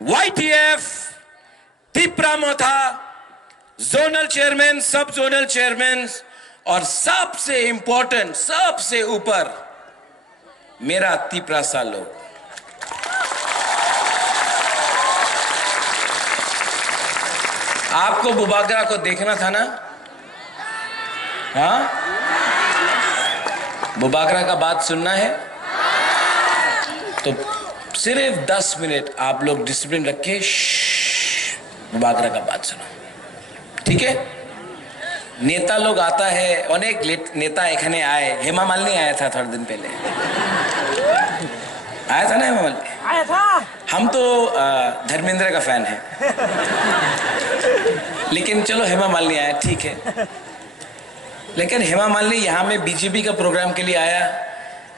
YTF, Tripura मोथा, zonal chairman, सब zonal chairman और सबसे इंपॉर्टेंट, सबसे ऊपर मेरा त्रिपुरा सालो। आपको बुबागरा को देखना था ना? हाँ, बुबागरा का बात सुनना है तो सिर्फ 10 मिनट आप लोग डिसिप्लिन रख के बुबागरा का बात सुनो, ठीक है? नेता लोग आता है, अनेक नेता एखने आए। हेमा मालिनी आया था थोड़े दिन पहले, आया था ना हेमा मालिनी? आया था। हम तो धर्मेंद्र का फैन है, लेकिन चलो हेमा मालिनी आया, ठीक है। लेकिन हेमा मालिनी यहाँ में बीजेपी का प्रोग्राम के लिए आया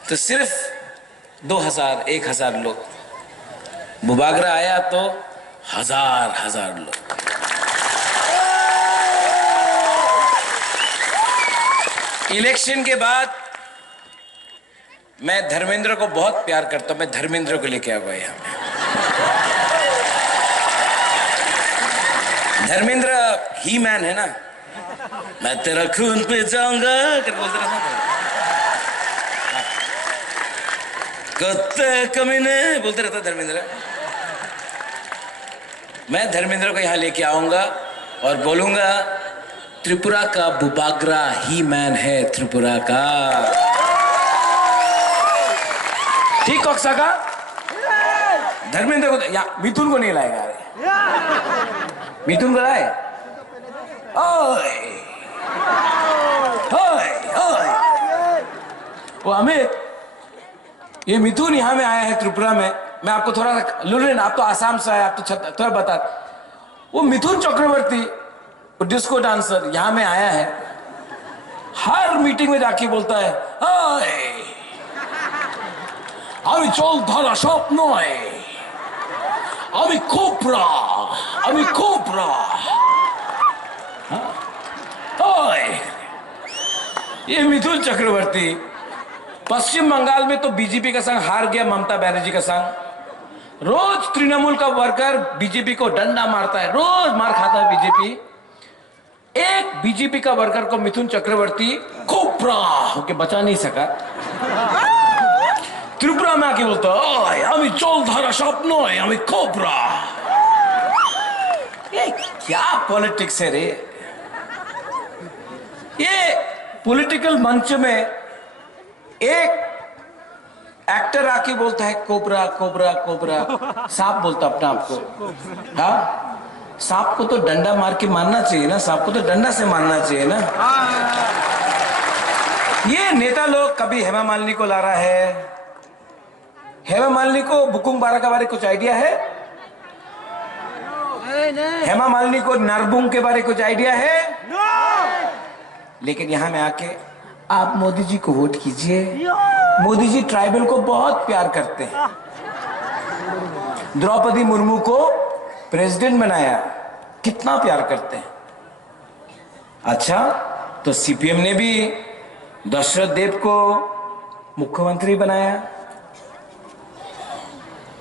तो सिर्फ 2000 1000 लोग, बुबागरा आया तो हजार लोग। इलेक्शन के बाद मैं धर्मेंद्र को बहुत प्यार करता हूं, मैं धर्मेंद्र को लेके आऊंगा यहाँ में। धर्मेंद्र ही मैन है ना, मैं तेरा खून पे जाऊंगा कर बोलते रहता था, कुत्ते कमीने बोलते रहता धर्मेंद्र। मैं धर्मेंद्र को यहां लेके आऊंगा और बोलूंगा त्रिपुरा का बुबागरा ही मैन है, त्रिपुरा का। ठीक कॉक्सा का धर्मेंद्र को या मिथुन को नहीं लाएगा? अरे मिथुन को लाए। ओए ओए ओए, वो अमित, ये मिथुन यहाँ में आया है त्रिपुरा में। मैं आपको थोड़ा सा लुलेन, आप तो आसाम से आए, आप तो थोड़ा बता। वो मिथुन चक्रवर्ती डिस्को डांसर यहाँ में आया है, हर मीटिंग में जाके बोलता है আমি চল ধরা স্বপ্ন আমি কোবরা আমি কোবरा। ये मिथुन चक्रवर्ती पश्चिम बंगाल में तो बीजेपी का संग हार गया, ममता बनर्जी का संग। रोज तृणमूल का वर्कर बीजेपी को डंडा मारता है, रोज मार खाता है बीजेपी। एक बीजेपी का वर्कर को मिथुन चक्रवर्ती कोबरा होके बचा नहीं सका। त्रिपुरा में आके बोलता है चल धारा स्वप्न है कोबरा। ये क्या पॉलिटिक्स है रे? ये पॉलिटिकल मंच में एक एक्टर आके बोलता है कोबरा कोबरा कोबरा, सांप बोलता अपना आपको। हाँ, सांप को तो डंडा मार के मारना चाहिए ना, सांप को तो डंडा से मारना चाहिए ना। ये नेता लोग कभी हेमा मालिनी को ला रहा है। हेमा मालिनी को बुकुंग बारा के बारे कुछ आइडिया है? हेमा मालिनी को नरबुंग के बारे कुछ आइडिया है? लेकिन यहां में आके आप मोदी जी को वोट कीजिए। मोदी जी ट्राइबल को बहुत प्यार करते हैं। द्रौपदी मुर्मू को प्रेसिडेंट बनाया, कितना प्यार करते हैं। अच्छा, तो सीपीएम ने भी दशरथ देव को मुख्यमंत्री बनाया।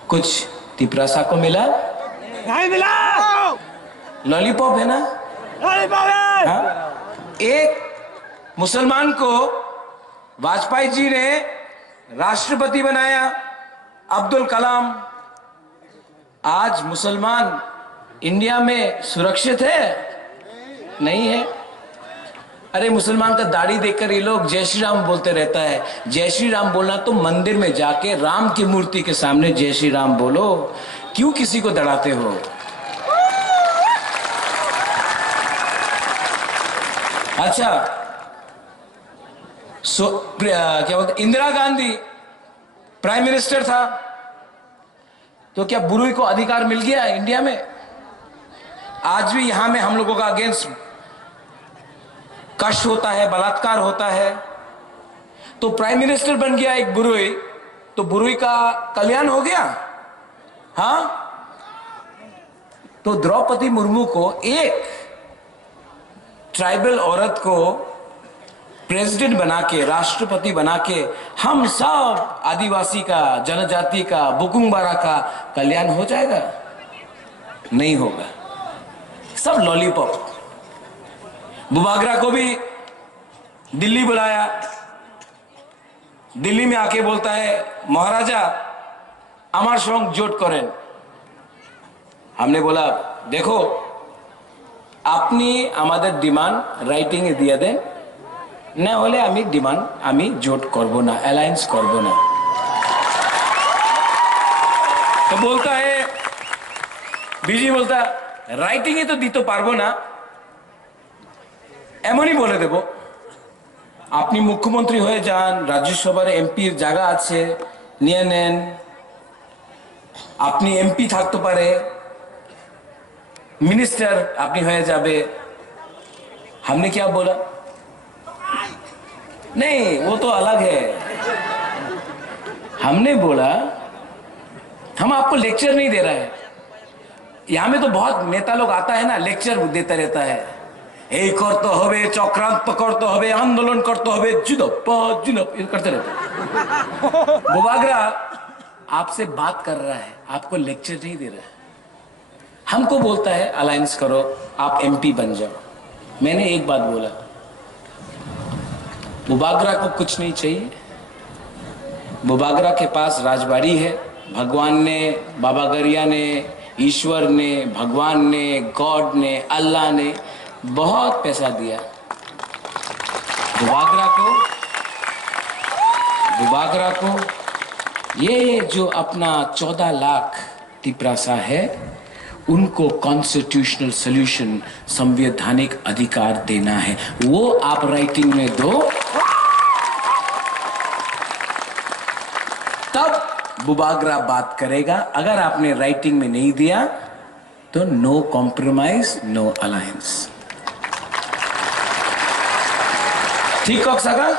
कुछ त्रिपुरा को मिला? नहीं मिला। लॉलीपॉप है ना? लॉलीपॉप है। हाँ? एक मुसलमान को वाजपेयी जी ने राष्ट्रपति बनाया, अब्दुल कलाम। आज मुसलमान इंडिया में सुरक्षित है? नहीं है। अरे मुसलमान का दाढ़ी देखकर ये लोग जय श्री राम बोलते रहता है। जय श्री राम बोलना तो मंदिर में जाके राम की मूर्ति के सामने जय श्री राम बोलो, क्यों किसी को डराते हो? अच्छा, क्या बोलते, इंदिरा गांधी प्राइम मिनिस्टर था तो क्या बुरुई को अधिकार मिल गया इंडिया में? आज भी यहां में हम लोगों का अगेंस्ट कष्ट होता है, बलात्कार होता है, तो प्राइम मिनिस्टर बन गया एक बुरुई, तो बुरुई का कल्याण हो गया। हाँ, तो द्रौपदी मुर्मू को, एक ट्राइबल औरत को प्रेसिडेंट बना के, राष्ट्रपति बना के हम सब आदिवासी का, जनजाति का, बुकुंग बारा का कल्याण हो जाएगा। नहीं होगा, सब लॉलीपॉप। बुबागरा को भी दिल्ली बुलाया, दिल्ली में आके बोलता है महाराजा আমার সঙ্গ জোট করেন। हमने बोला देखो আপনি আমাদের ডিমান্ড রাইটিং এ দিয়ে দেন, না হলে আমি ডিমান্ড আমি জোট করব না, অ্যালায়েন্স করব না। तो बोलता है बीजी बोलता রাইটিং এ তো দিতে পারবো না, এমনই বলে দেব আপনি মুখ্যমন্ত্রী হয়ে যান, রাজ্যসভার এমপির জায়গা আছে নিয়ে নেন, আপনি এমপি থাকতে পারে, मिनिस्टर अपनी हो जाबे। हमने क्या बोला नहीं वो तो अलग है, हमने बोला हम आपको लेक्चर नहीं दे रहा है। यहां में तो बहुत नेता लोग आता है ना, लेक्चर देता रहता है, এই করতে হবে, চক্রান্ত করতে হবে, आंदोलन करते হবে, करते रहते। बुबागरा आपसे बात कर रहा है, आपको लेक्चर नहीं दे रहा है। हमको बोलता है अलायंस करो, आप एमपी बन जाओ। मैंने एक बात बोला, बुबागरा को कुछ नहीं चाहिए, बुबागरा के पास राजबाड़ी है। भगवान ने, बाबा गरिया ने, ईश्वर ने, भगवान ने, गॉड ने, अल्लाह ने बहुत पैसा दिया बुबागरा को। ये जो अपना 14 लाख तिपरासा है, उनको कॉन्स्टिट्यूशनल सोल्यूशन, संवैधानिक अधिकार देना है, वो आप राइटिंग में दो, तब बुबागरा बात करेगा। अगर आपने राइटिंग में नहीं दिया तो नो कॉम्प्रोमाइज, नो अलायंस। ठीक हो सका?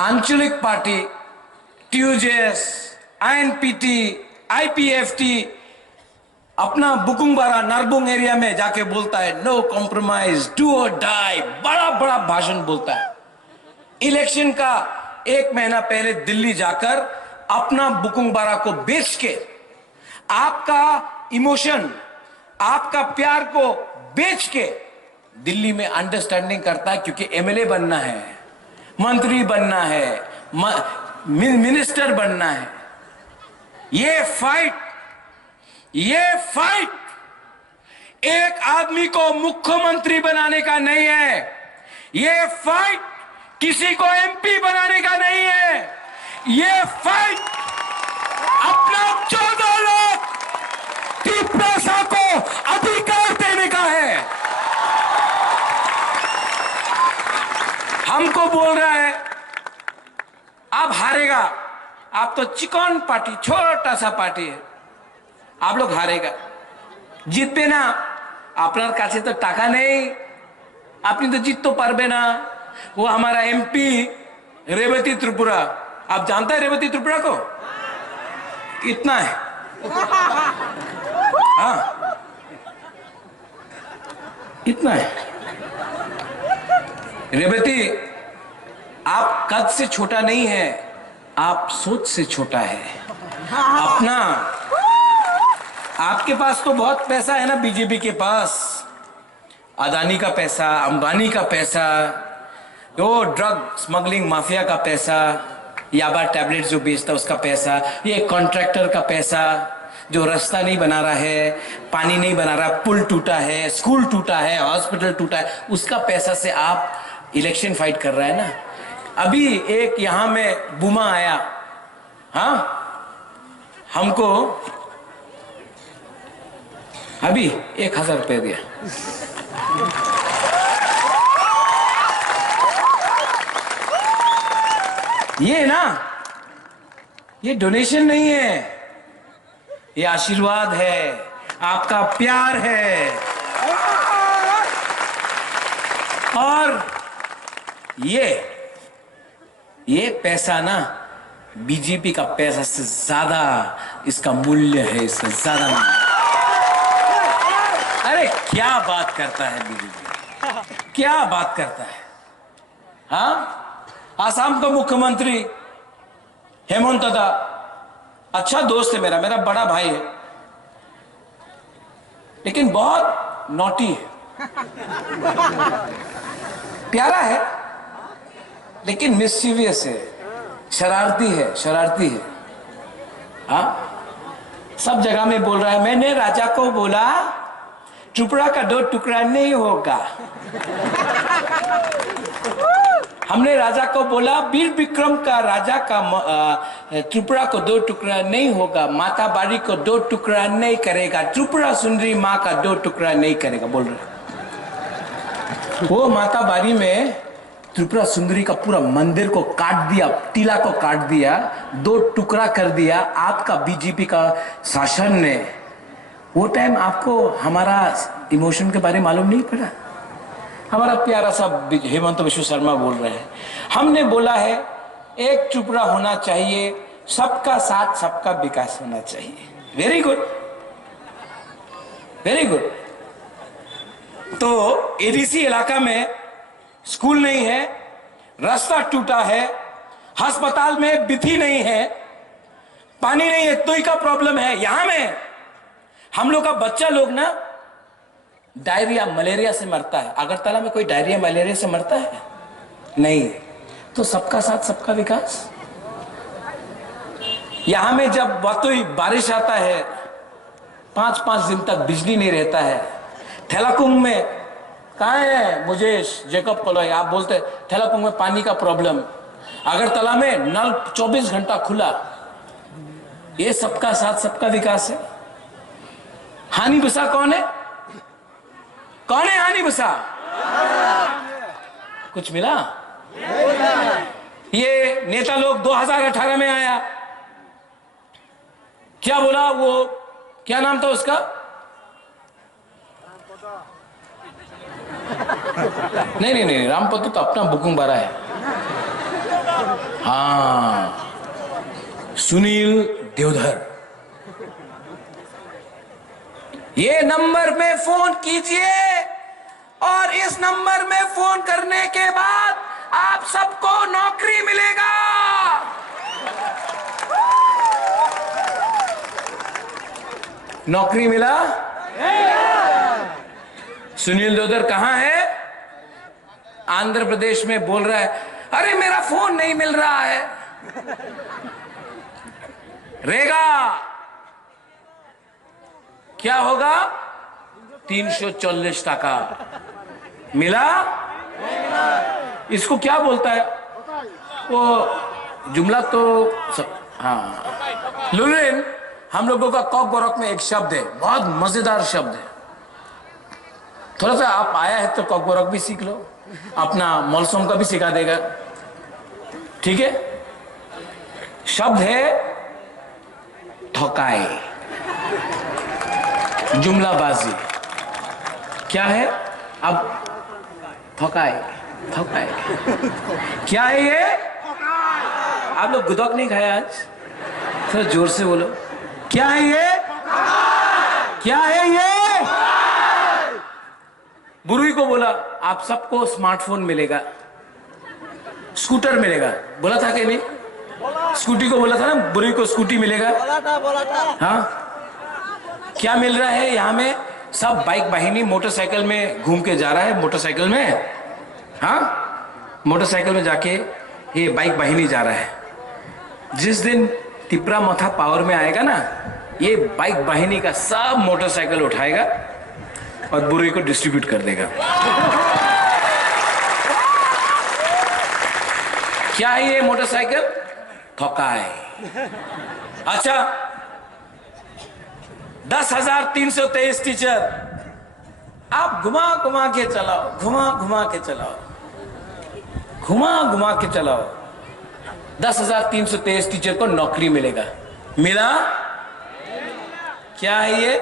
आंचलिक पार्टी, ट्यूजेस, आईएनपीटी, आईपीएफटी अपना बुकुंगबारा नरबुंग एरिया में जाके बोलता है नो कॉम्प्रोमाइज, डू और डाई, बड़ा बड़ा भाषण बोलता है। इलेक्शन का 1 महीना पहले दिल्ली जाकर अपना बुकुंगबारा को बेच के, आपका इमोशन, आपका प्यार को बेच के दिल्ली में अंडरस्टैंडिंग करता है, क्योंकि एमएलए बनना है, मंत्री बनना है, मिनिस्टर बनना है। ये फाइट एक आदमी को मुख्यमंत्री बनाने का नहीं है, ये फाइट किसी को एमपी बनाने का नहीं है, ये फाइट अपना 14 लाख तिपरासा को अधिकार देने का है। हमको बोल रहा है आप हारेगा, आप तो चिकन पार्टी, छोटा सा पार्टी है, आप लोग हारेगा, জিতবে না, আপনার কাছে তো টাকা নেই, আপনি तो जीत तो पारबे ना। वो हमारा एमपी रेवती त्रिपुरा, आप जानते हैं रेवती त्रिपुरा को? इतना है, हाँ इतना है। रेवती आप कद से छोटा नहीं है, आप सोच से छोटा है। अपना आपके पास तो बहुत पैसा है ना, बीजेपी के पास अदानी का पैसा, अंबानी का पैसा, वो ड्रग स्मगलिंग माफिया का पैसा, याबा टैबलेट जो बेचता उसका पैसा, ये कॉन्ट्रैक्टर का पैसा जो रास्ता नहीं बना रहा है, पानी नहीं बना रहा, पुल टूटा है, स्कूल टूटा है, हॉस्पिटल टूटा है, उसका पैसा से आप इलेक्शन फाइट कर रहा है ना। अभी एक यहां में बुमा आया, हाँ हमको अभी 1000 रुपये दिया। ये ना, ये डोनेशन नहीं है, ये आशीर्वाद है, आपका प्यार है। और ये पैसा ना बीजेपी का पैसा से ज्यादा इसका मूल्य है, इसका ज्यादा मूल्य। अरे क्या बात करता है बीजेपी, क्या बात करता है। हाँ, आसाम का मुख्यमंत्री हेमंत दा अच्छा दोस्त है मेरा बड़ा भाई है, लेकिन बहुत नॉटी है। प्यारा है लेकिन मिस्चीवियस है, शरारती है। हाँ, सब जगह में बोल रहा है, मैंने राजा को बोला टुकड़ा का 2 टुकड़ा नहीं होगा। हमने राजा को बोला वीर विक्रम का राजा का त्रिपुरा को 2 टुकड़ा नहीं होगा, माता बारी को 2 टुकड़ा नहीं करेगा, त्रिपुरा सुंदरी माँ का 2 टुकड़ा नहीं करेगा, बोल रहे। वो माता बारी में त्रिपुरा सुंदरी का पूरा मंदिर को काट दिया, टीला को काट दिया, 2 टुकड़ा कर दिया आपका बीजेपी का शासन ने। वो टाइम आपको हमारा इमोशन के बारे में मालूम नहीं पड़ा। हमारा प्यारा सा हेमंत विश्व शर्मा बोल रहे हैं, हमने बोला है एक त्रिपुरा होना चाहिए, सबका साथ सबका विकास होना चाहिए। Very good, very good. तो एडीसी इलाका में स्कूल नहीं है, रास्ता टूटा है, अस्पताल में बिथी नहीं है, पानी नहीं है, तोई का प्रॉब्लम है। यहां में हम लोग का बच्चा लोग ना डायरिया मलेरिया से मरता है। अगरतला में कोई डायरिया मलेरिया से मरता है? नहीं। तो सबका साथ सबका विकास। यहां में जब बारिश आता है 5-5 दिन तक बिजली नहीं रहता है। थेलाकुंग में कहाँ है मुझे जेकब कॉलोई, आप बोलते थेलाकुंग में पानी का प्रॉब्लम, अगरतला में नल 24 घंटा खुला। ये सबका साथ सबका विकास है। हानि बसा कौन है? कौन है हानि बसा? कुछ मिला? ये नेता लोग 2018 में आया, क्या बोला? वो क्या नाम था उसका? नहीं, रामपतो तो अपना बुकिंग भरा है। हाँ, सुनील देवधर। ये नंबर में फोन कीजिए और इस नंबर में फोन करने के बाद आप सबको नौकरी मिलेगा। नौकरी मिला? सुनील देवधर कहां है? आंध्र प्रदेश में बोल रहा है, अरे मेरा फोन नहीं मिल रहा है। रेगा क्या होगा? 340 टका मिला? इसको क्या बोलता है वो जुमला तो हाँ, लुलिन हम लोगों का कॉक बोरक में एक शब्द है, बहुत मजेदार शब्द है। थोड़ा सा आप आया है तो कॉक बोरक भी सीख लो, अपना मौलसोम का भी सिखा देगा। ठीक है? शब्द है ठोकाए, जुमलाबाजी। क्या है? अब ठोकाए क्या है ये? आप लोग गुदौक नहीं खाया आज? थोड़ा जोर से बोलो, क्या है ये? क्या है ये? बुरुई को बोला आप सबको स्मार्टफोन मिलेगा, स्कूटर मिलेगा, बोला था कि नहीं? स्कूटी को बोला था ना, बुरुई को स्कूटी मिलेगा। बोला था। हाँ, क्या मिल रहा है यहाँ में? सब बाइक वाहिनी मोटरसाइकिल में घूम के जा रहा है, मोटरसाइकिल में। हाँ, मोटरसाइकिल में जाके ये बाइक वाहिनी जा रहा है। जिस दिन तिपरा मथा पावर में आएगा ना, ये बाइक वाहिनी का सब मोटरसाइकिल उठाएगा और बुरुई को डिस्ट्रीब्यूट कर देगा। क्या है ये मोटरसाइकिल? ठोकाए। अच्छा, 10,323 टीचर आप घुमा घुमा के चलाओ, घुमा घुमा के चलाओ, घुमा घुमा के चलाओ। 10,323 टीचर को नौकरी मिलेगा। मिला? क्या है ये?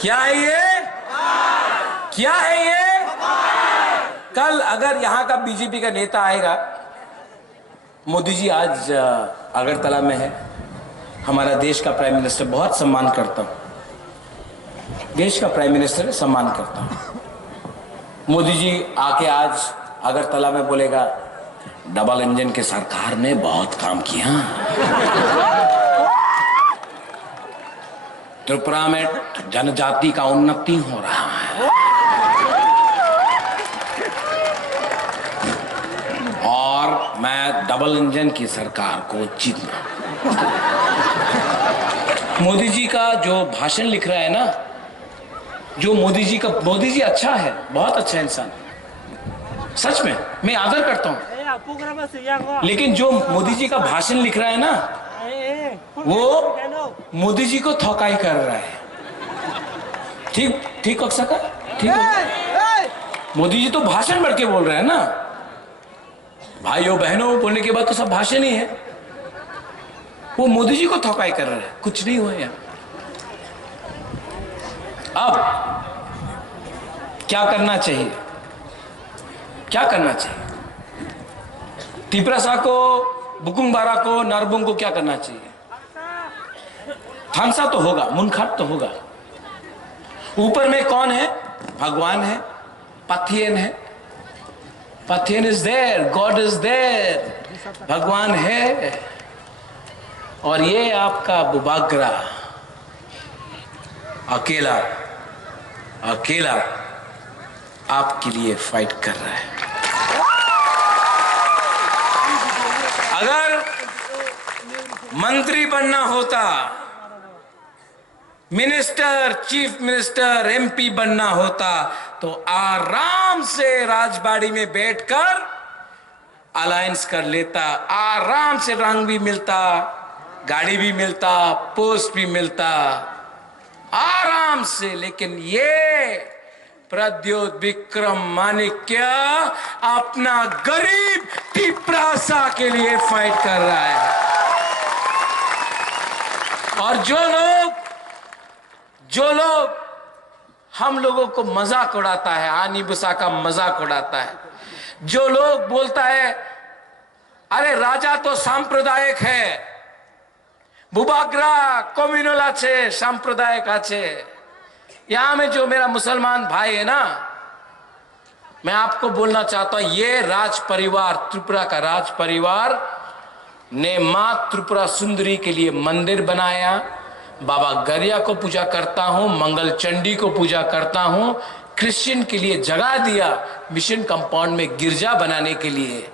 क्या है ये? क्या है ये? कल अगर यहां का बीजेपी का नेता आएगा, मोदी जी आज अगरतला में है, हमारा देश का प्राइम मिनिस्टर, बहुत सम्मान करता हूं, देश का प्राइम मिनिस्टर है, सम्मान करता हूं। मोदी जी आके आज अगरतला में बोलेगा डबल इंजन के सरकार ने बहुत काम किया, त्रिपुरा में जनजाति का उन्नति हो रहा है और मैं डबल इंजन की सरकार को जीतना। मोदी जी का जो भाषण लिख रहा है ना, जो मोदी जी अच्छा है, बहुत अच्छा इंसान, सच में मैं आदर करता हूं, लेकिन जो मोदी जी का भाषण लिख रहा है ना, वो मोदी जी को थोकाई कर रहा है। ठीक हो सका? ठीक है। मोदी जी तो भाषण बढ़ के बोल रहे हैं ना, भाइयों बहनों बोलने के बाद तो सब भाषण ही है। वो मोदी जी को थोकाई कर रहे हैं, कुछ नहीं हुआ यार। अब क्या करना चाहिए? क्या करना चाहिए? तिपरासा को, बुकुंग बारा को, नारबुंग को क्या करना चाहिए? थानसा तो होगा, मुनखाट तो होगा। ऊपर में कौन है? भगवान है, पथियन है। पथियन is there, God is there, भगवान है। और ये आपका बुबाग्रा अकेला आपके लिए फाइट कर रहा है। अगर मंत्री बनना होता, मिनिस्टर, चीफ मिनिस्टर, एमपी बनना होता तो आराम से राजबाड़ी में बैठकर अलायंस कर लेता, आराम से रंग भी मिलता, गाड़ी भी मिलता, पोस्ट भी मिलता, आराम से। लेकिन ये प्रद्योत विक्रम माणिक्य अपना गरीब तिपरासा के लिए फाइट कर रहा है। और जो लोग हम लोगों को मजाक उड़ाता है, आनी बुसा का मजाक उड़ाता है, जो लोग बोलता है अरे राजा तो सांप्रदायिक है, बुबाग्रा कम्युनल आछे, सांप्रदायिक आछे। यहां में जो मेरा मुसलमान भाई है ना, मैं आपको बोलना चाहता हूं, ये राज परिवार, त्रिपुरा का राज परिवार ने मां त्रिपुरा सुंदरी के लिए मंदिर बनाया, बाबा गरिया को पूजा करता हूं, मंगल चंडी को पूजा करता हूं, क्रिश्चियन के लिए जगह दिया, मिशन कंपाउंड में गिरजा बनाने के लिए,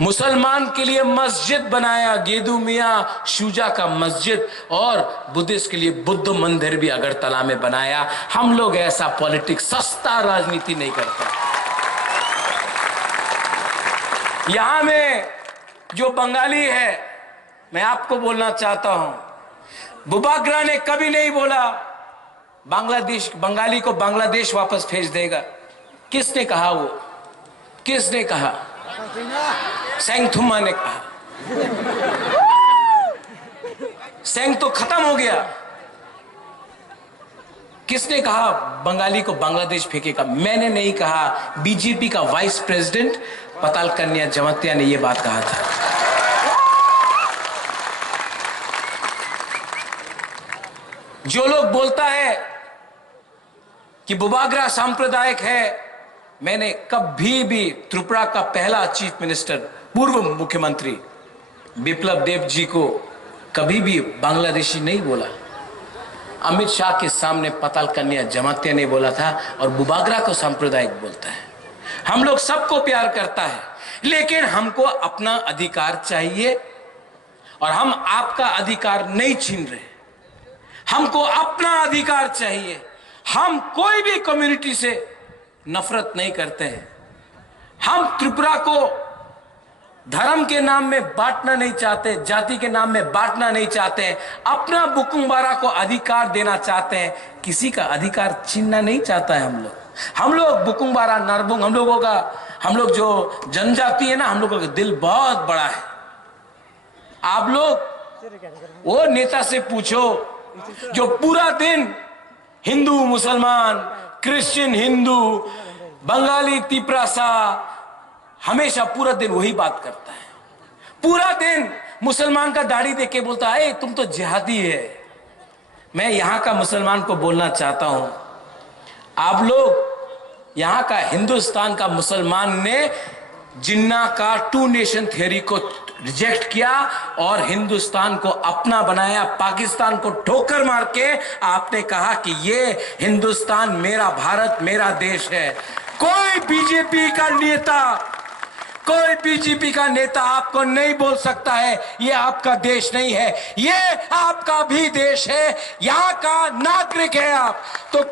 मुसलमान के लिए मस्जिद बनाया, गेदू मियां शुजा का मस्जिद, और बुद्धिस्ट के लिए बुद्ध मंदिर भी अगरतला में बनाया। हम लोग ऐसा पॉलिटिक्स, सस्ता राजनीति नहीं करते। यहां में जो बंगाली है, मैं आपको बोलना चाहता हूं, बुबाग्रा ने कभी नहीं बोला बांग्लादेश, बंगाली को बांग्लादेश वापस भेज देगा। किसने कहा? वो किसने कहा? सेंगथुमा ने कहा। सेंग तो खत्म हो गया। किसने कहा बंगाली को बांग्लादेश फेंकेगा? मैंने नहीं कहा, बीजेपी का वाइस प्रेसिडेंट पताल कन्या जमातिया ने यह बात कहा था। जो लोग बोलता है कि बुबाग्रा सांप्रदायिक है, मैंने कभी भी त्रिपुरा का पहला चीफ मिनिस्टर, पूर्व मुख्यमंत्री बिप्लब देव जी को कभी भी बांग्लादेशी नहीं बोला। अमित शाह के सामने पताल कन्या जमातिया ने बोला था, और बुबाग्रा को सांप्रदायिक बोलता है। हम लोग सबको प्यार करता है, लेकिन हमको अपना अधिकार चाहिए, और हम आपका अधिकार नहीं छीन रहे। हमको अपना अधिकार चाहिए। हम कोई भी कम्युनिटी से नफरत नहीं करते हैं। हम त्रिपुरा को धर्म के नाम में बांटना नहीं चाहते, जाति के नाम में बांटना नहीं चाहते हैं। अपना बुकुंग बारा को अधिकार देना चाहते हैं, किसी का अधिकार छीनना नहीं चाहता है। हम लोग बुकुंग बारा, नारबुंग, हम लोग जो जनजाति है ना, हम लोगों का दिल बहुत बड़ा है। आप लोग वो नेता से पूछो जो पूरा दिन हिंदू मुसलमान, क्रिश्चियन हिंदू, बंगाली तिपरासा, हमेशा पूरा दिन वही बात करता है। पूरा दिन मुसलमान का दाढ़ी देख के बोलता है तुम तो जिहादी है। मैं यहां का मुसलमान को बोलना चाहता हूं, आप लोग यहां का हिंदुस्तान का मुसलमान ने जिन्ना का 2 नेशन थ्योरी को रिजेक्ट किया और हिंदुस्तान को अपना बनाया, पाकिस्तान को ठोकर मार के आपने कहा कि ये हिंदुस्तान मेरा भारत मेरा देश है। कोई बीजेपी का नेता आपको नहीं बोल सकता है ये आपका देश नहीं है, ये आपका भी देश है, यहां का नागरिक है आप। तो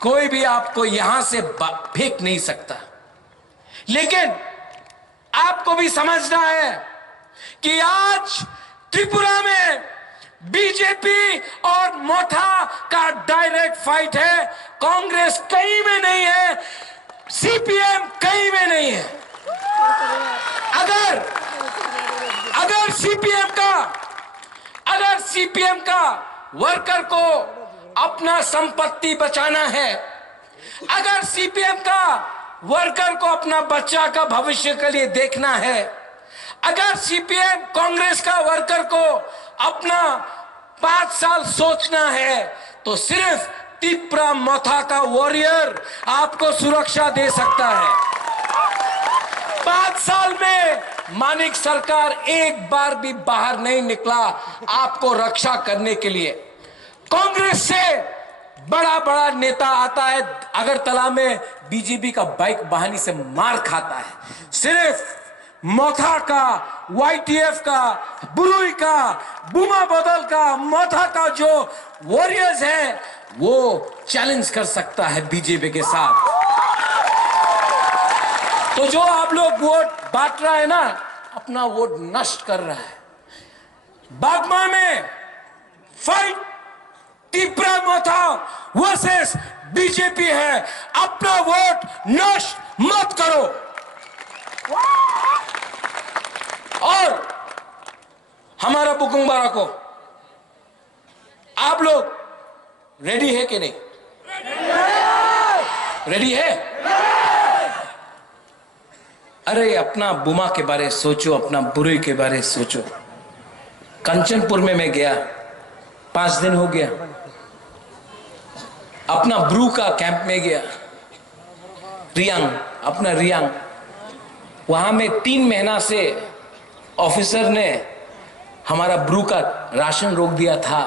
कोई भी आपको यहां से फेंक नहीं सकता। लेकिन आपको भी समझना है कि आज त्रिपुरा में बीजेपी और मोथा का डायरेक्ट फाइट है। कांग्रेस कहीं में नहीं है, सीपीएम कहीं में नहीं है। अगर सीपीएम का वर्कर को अपना संपत्ति बचाना है, अगर सीपीएम का वर्कर को अपना बच्चा का भविष्य के लिए देखना है, अगर सीपीएम कांग्रेस का वर्कर को अपना 5 साल सोचना है, तो सिर्फ त्रिपुरा मोथा का वॉरियर आपको सुरक्षा दे सकता है। 5 साल में मानिक सरकार एक बार भी बाहर नहीं निकला आपको रक्षा करने के लिए। कांग्रेस से बड़ा नेता आता है अगरतला में, बीजेपी का बाइक बहानी से मार खाता है। सिर्फ मोथा का, वाईटीएफ का, बुरुई का, बुमा बदल का, मोथा का जो वॉरियर्स हैं वो चैलेंज कर सकता है बीजेपी के साथ। तो जो आप लोग वोट बांट रहा है ना, अपना वोट नष्ट कर रहा है। बागमा में फाइट त्रिपुरा मोथा वर्सेस बीजेपी है, अपना वोट नष्ट मत करो। और हमारा बुकुंबारा को आप लोग रेडी है कि नहीं? रेडी है? अरे अपना बुमा के बारे सोचो, अपना बुरुई के बारे सोचो। कंचनपुर में मैं गया, 5 दिन हो गया। अपना ब्रू का कैंप में गया, रियांग, वहां में 3 महीना से ऑफिसर ने हमारा ब्रू का राशन रोक दिया था।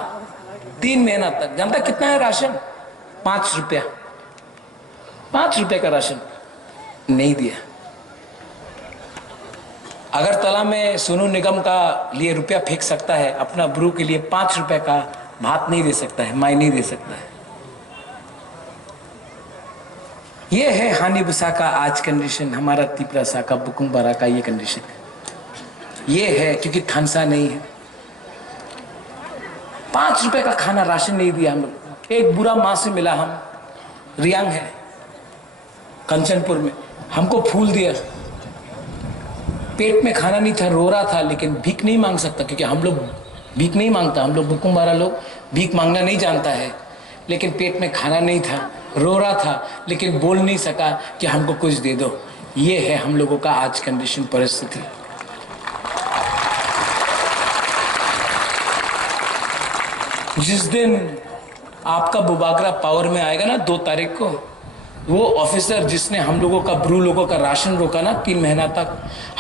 3 महीना तक। जानता कितना है राशन? 5 रुपया। 5 रुपये का राशन नहीं दिया। अगरतला में सोनू निगम का लिए रुपया फेंक सकता है, अपना ब्रू के लिए 5 रुपए का भात नहीं दे सकता है, माई नहीं दे सकता है। ये है हानिबुसा का आज कंडीशन, हमारा त्रिपुरा सा का बुकुंबारा का ये कंडीशन ये है, क्योंकि थानसा नहीं है। 5 रुपए का खाना राशन नहीं दिया हम लोग। एक बुरा माँ से मिला, हम रियांग है कंचनपुर में, हमको फूल दिया। पेट में खाना नहीं था, रो रहा था, लेकिन भीख नहीं मांग सकता, क्योंकि हम लोग भीख नहीं मांगता। हम लोग बुकुंबारा लोग भीख मांगना नहीं जानता है। लेकिन पेट में खाना नहीं था, रो रहा था, लेकिन बोल नहीं सका कि हमको कुछ दे दो। ये है हम लोगों का आज कंडीशन, परिस्थिति। जिस दिन आपका बुबागरा पावर में आएगा ना, 2 तारीख को, वो ऑफिसर जिसने हम लोगों का, ब्रू लोगों का राशन रोका ना 3 महीना तक,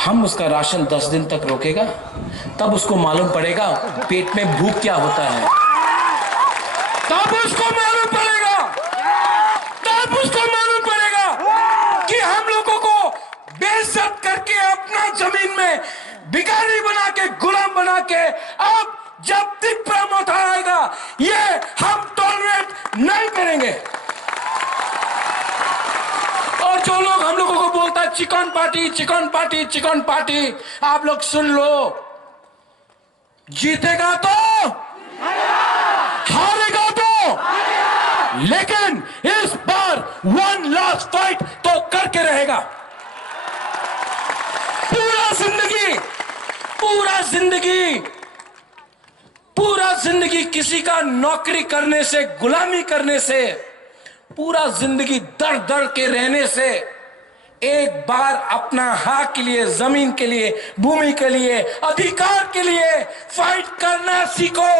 हम उसका राशन 10 दिन तक रोकेगा। तब उसको मालूम पड़ेगा पेट में भूख क्या होता है। तब उसको मालूम पड़ेगा कि हम लोगों को बेइज्जत करके अपना जमीन में भिखारी बना के, गुलाम बना के, अब जब त्रिपुरा मोथा आएगा ये हम टॉलरेट नहीं करेंगे। और जो लोग हम लोगों को बोलता है चिकन पार्टी, आप लोग सुन लो, जीतेगा तो हारेगा तो, लेकिन इस बार 1 लास्ट फाइट तो करके रहेगा। पूरा जिंदगी किसी का नौकरी करने से, गुलामी करने से, पूरा जिंदगी दर के रहने से, एक बार अपना हक के लिए, जमीन के लिए, भूमि के लिए, अधिकार के लिए फाइट करना सीखो।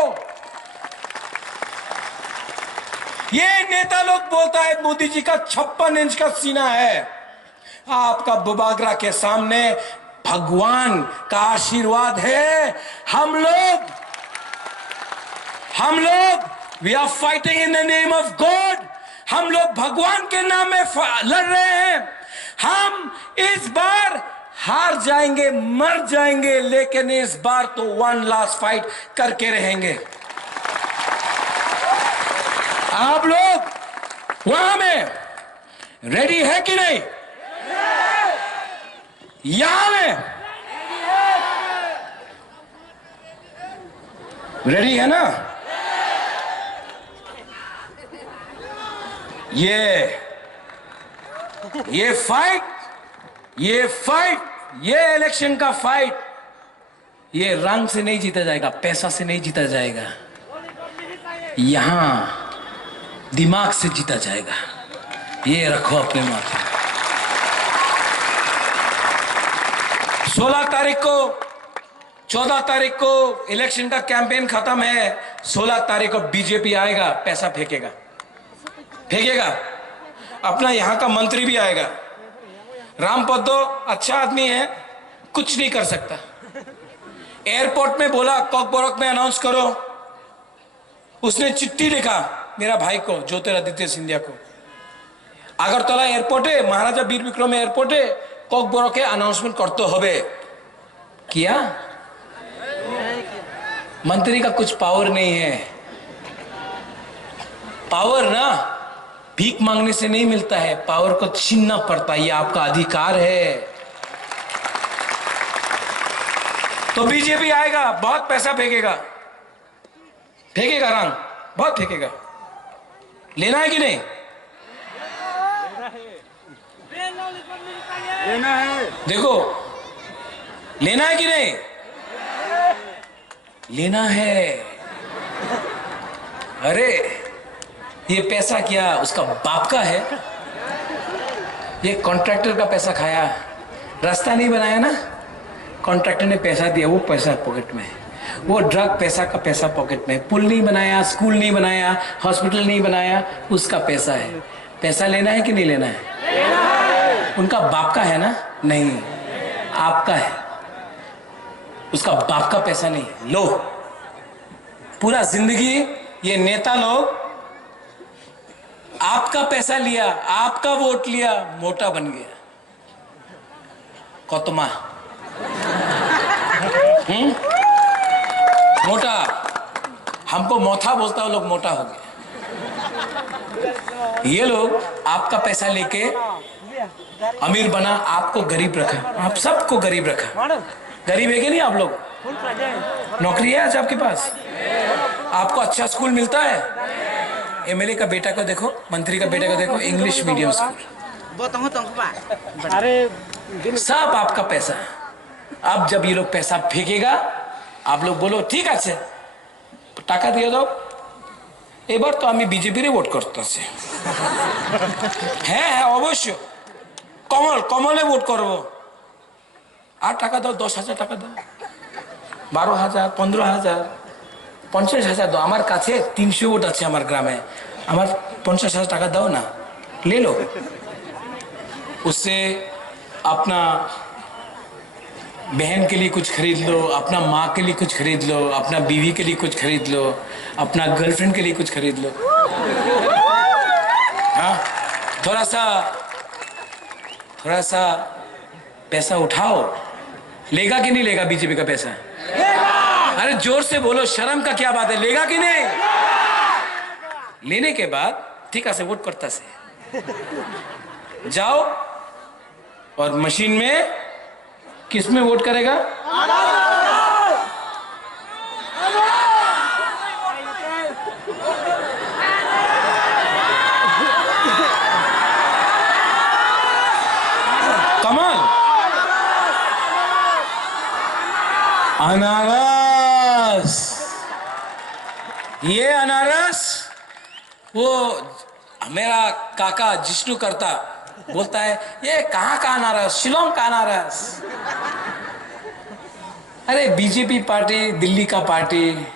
ये नेता लोग बोलता है मोदी जी का 56 इंच का सीना है। आपका बुबागरा के सामने भगवान का आशीर्वाद है। हम लोग we are fighting in the name of God. हम लोग भगवान के नाम में लड़ रहे हैं। हम इस बार हार जाएंगे, मर जाएंगे, लेकिन इस बार तो वन लास्ट फाइट करके रहेंगे। आप लोग वहां में रेडी है कि नहीं? यहां में रेडी है ना? ये फाइट, ये इलेक्शन का फाइट, ये रंग से नहीं जीता जाएगा, पैसा से नहीं जीता जाएगा, यहां दिमाग से जीता जाएगा। ये रखो अपने माथे। 16 तारीख को, 14 तारीख को इलेक्शन का कैंपेन खत्म है। 16 तारीख को बीजेपी आएगा, पैसा फेंकेगा। अपना यहां का मंत्री भी आएगा। रामपदो अच्छा आदमी है, कुछ नहीं कर सकता। एयरपोर्ट में बोला कॉकबोरक में अनाउंस करो, उसने चिट्ठी लिखा मेरा भाई को, ज्योतिरादित्य सिंधिया को। अगरतला एयरपोर्ट है, महाराजा वीर विक्रम एयरपोर्ट है, कॉकबोरक के अनाउंसमेंट करते होबे। किया? मंत्री का कुछ पावर नहीं है। पावर ना भीख मांगने से नहीं मिलता है, पावर को छीनना पड़ता है। ये आपका अधिकार है। तो बीजेपी आएगा, बहुत पैसा फेंकेगा रंग, बहुत फेंकेगा। लेना है कि नहीं? लेना है। देखो, लेना है कि नहीं? लेना है। अरे ये पैसा क्या उसका बाप का है? ये कॉन्ट्रैक्टर का पैसा खाया। रास्ता नहीं बनाया ना, कॉन्ट्रैक्टर ने पैसा दिया, वो पैसा पॉकेट में। वो ड्रग पैसा का पैसा पॉकेट में। पुल नहीं बनाया, स्कूल नहीं बनाया, हॉस्पिटल नहीं बनाया, उसका पैसा है। पैसा लेना है कि नहीं लेना है? लेना है। उनका बाप का है ना? नहीं, आपका है। उसका बाप का पैसा नहीं। लो, पूरा जिंदगी ये नेता लोग आपका पैसा लिया, आपका वोट लिया, मोटा बन गया। कौतमा मोटा, हमको मोथा बोलता है, लोग मोटा हो गए। ये लोग आपका पैसा लेके अमीर बना, आपको गरीब रखा, आप सबको गरीब रखा। गरीब है कि नहीं आप लोग? नौकरी है आज आपके पास? आपको अच्छा स्कूल मिलता है? एमएलए का बेटा को देखो, मंत्री का बेटा को देखो, इंग्लिश मीडियम स्कूल। सब आपका पैसा। अब जब ये लोग पैसा फेंकेगा, आप लोग बोलो ठीक আছে, টাকা দিয়ে দাও, এবার তো আমি বিজেপি রে ভোট করতেছি। হ্যাঁ, অবশ্য কমলে ভোট করব। আর টাকা দাও, 10,000 টাকা দাও, 12,000, 15,000, 50,000 দাও। আমার কাছে 300 ভোট আছে আমার গ্রামে, আমার 50,000 টাকা দাও না, ले लो। उससे अपना बहन के लिए कुछ खरीद लो, अपना माँ के लिए कुछ खरीद लो, अपना बीवी के लिए कुछ खरीद लो, अपना गर्लफ्रेंड के लिए कुछ खरीद लो। हाँ, थोड़ा सा पैसा उठाओ। लेगा कि नहीं लेगा बीजेपी का पैसा? अरे जोर से बोलो, शर्म का क्या बात है? लेगा कि नहीं? लेने के बाद ठीक है, वोट करता से जाओ और मशीन में किस में वोट करेगा? कमाल। अनारस, ये अनारस वो मेरा काका जिष्णु करता बोलता है, ये कहाँ का अनारस? शिलोंग का अनारस। अरे बीजेपी पार्टी दिल्ली का पार्टी,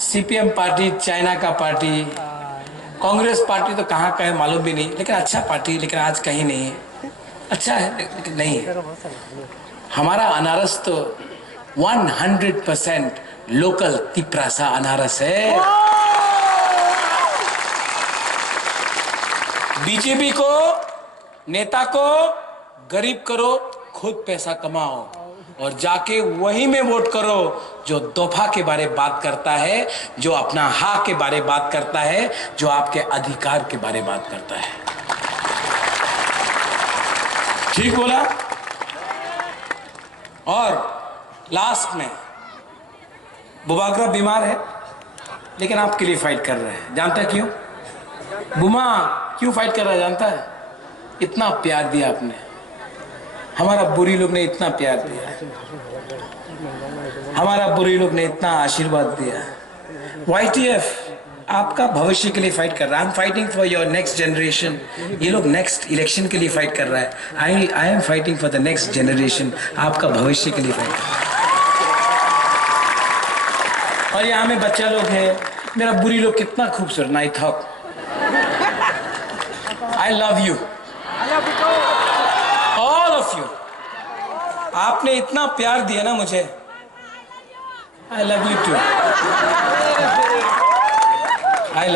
सीपीएम पार्टी चाइना का पार्टी, कांग्रेस पार्टी तो कहाँ का है मालूम भी नहीं, लेकिन अच्छा पार्टी, लेकिन आज कहीं नहीं है। अच्छा है लेकिन नहीं है। हमारा अनारस तो 100% लोकल तिपरासा अनारस है। बीजेपी को, नेता को गरीब करो, खुद पैसा कमाओ और जाके वही में वोट करो जो दफा के बारे में बात करता है, जो अपना हक के बारे में बात करता है, जो आपके अधिकार के बारे में बात करता है। ठीक बोला? और लास्ट में बुबागरा बीमार है लेकिन आपके लिए फाइट कर रहे हैं। जानता है क्यों? बुमा क्यों फाइट कर रहा है जानता है? इतना प्यार दिया आपने, हमारा बुरी लोग ने इतना प्यार दिया, हमारा बुरी लोग ने इतना आशीर्वाद दिया। YTF आपका भविष्य के लिए फाइट कर रहा है। I am fighting for your next generation. ये लोग नेक्स्ट इलेक्शन के लिए फाइट कर रहा है। I am fighting for the next generation, आपका भविष्य के लिए फाइट कर रहा है। और यहाँ में बच्चा लोग है, मेरा बुरी लोग कितना खूबसूरत। नाइथॉक, I love you all of you. आपने इतना प्यार दिया ना मुझे, I love you too. I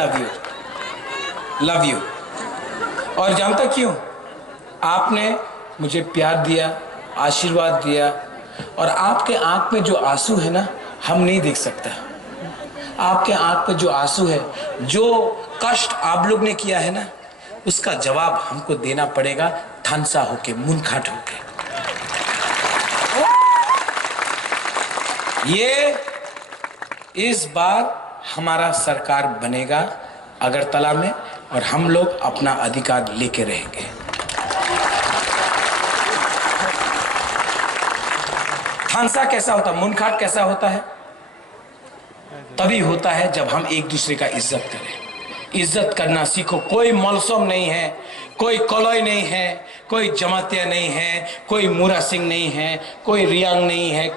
love you. और जानता क्यों? आपने मुझे प्यार दिया, आशीर्वाद दिया, और आपके आंख में जो आंसू है ना, हम नहीं देख सकता। आपके आंख में जो आंसू है, जो कष्ट आप लोग ने किया है ना, उसका जवाब हमको देना पड़ेगा थानसा होके, मुनखाट होके। ये इस बार हमारा सरकार बनेगा अगरतला में और हम लोग अपना अधिकार लेके रहेंगे। थानसा कैसा होता है, मुनखाट कैसा होता है? तभी होता है जब हम एक दूसरे का इज्जत करें। इज्जत करना सीखो। कोई मौलसम नहीं है, कोई कलॉय नहीं है, कोई जमातिया नहीं है, कोई मूरा सिंह नहीं है, कोई रियांग नहीं है।